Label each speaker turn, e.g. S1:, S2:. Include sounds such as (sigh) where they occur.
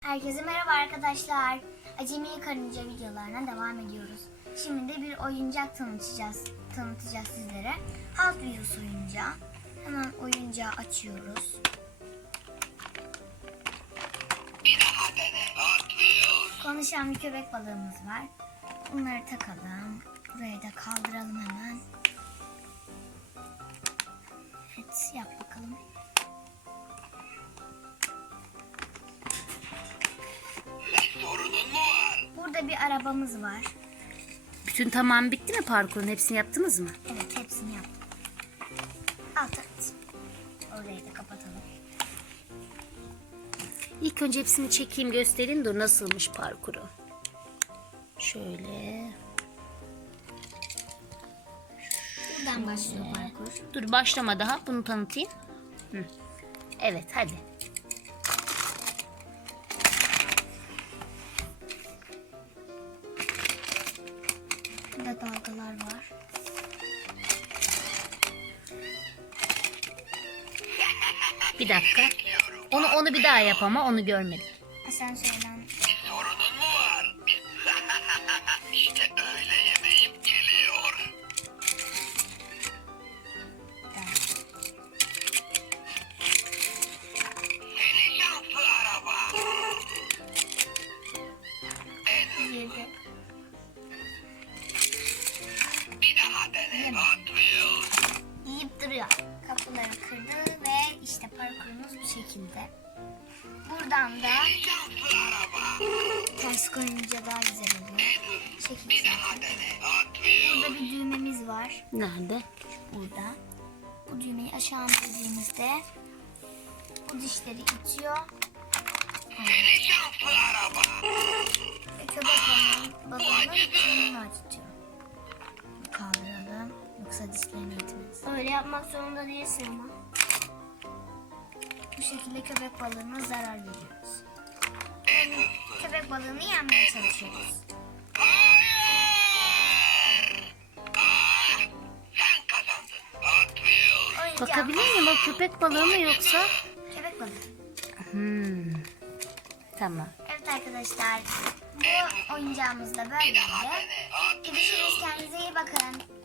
S1: Herkese merhaba arkadaşlar. Acemi Karınca videolarına devam ediyoruz. Şimdi de bir oyuncak tanıtacağız, tanıtacağız sizlere. Hot Wheels oyuncağı. Hemen oyuncağı açıyoruz. Konuşan bir köpek balığımız var. Bunları takalım. Buraya da kaldıralım hemen. Evet yap bakalım. Burada bir arabamız var.
S2: Bütün tamam bitti mi parkurun hepsini yaptınız mı?
S1: Evet hepsini yaptım. Alt evet. Orayı da kapatalım.
S2: İlk önce hepsini çekeyim göstereyim dur nasılmış parkuru. Şöyle.
S1: Buradan başlıyor parkur.
S2: Dur başlama daha bunu tanıtayım. Hı. Evet hadi.
S1: Dalgalar var.
S2: Bir dakika. Onu onu bir daha yap ama onu görmedim.
S1: Asansörden
S3: Bir daha dene Hot Wheels.
S1: Yiyip duruyor. Kapıları kırdı ve işte parkurumuz bu şekilde. Buradan da ters koyunca daha güzel oluyor.
S3: Wheels.
S1: Burada bir düğmemiz var.
S2: Nerede?
S1: Burada. Bu düğmeyi aşağı indirdiğimizde bu dişleri itiyor.
S3: Seni
S1: Yoksa dişlerini itmez.
S4: Öyle yapmak zorunda değilsin ama.
S1: Bu şekilde köpek balığına zarar veriyoruz. (clears throat) Köpek balığını yenmeye çalışıyoruz.
S2: Bakabilir miyim o köpek balığı mı yoksa?
S1: köpek balığı.
S2: Hmm. Tamam.
S1: Evet arkadaşlar. Bu oyuncağımız da böyleydi. Görüşürüz. Kendinize iyi bakın.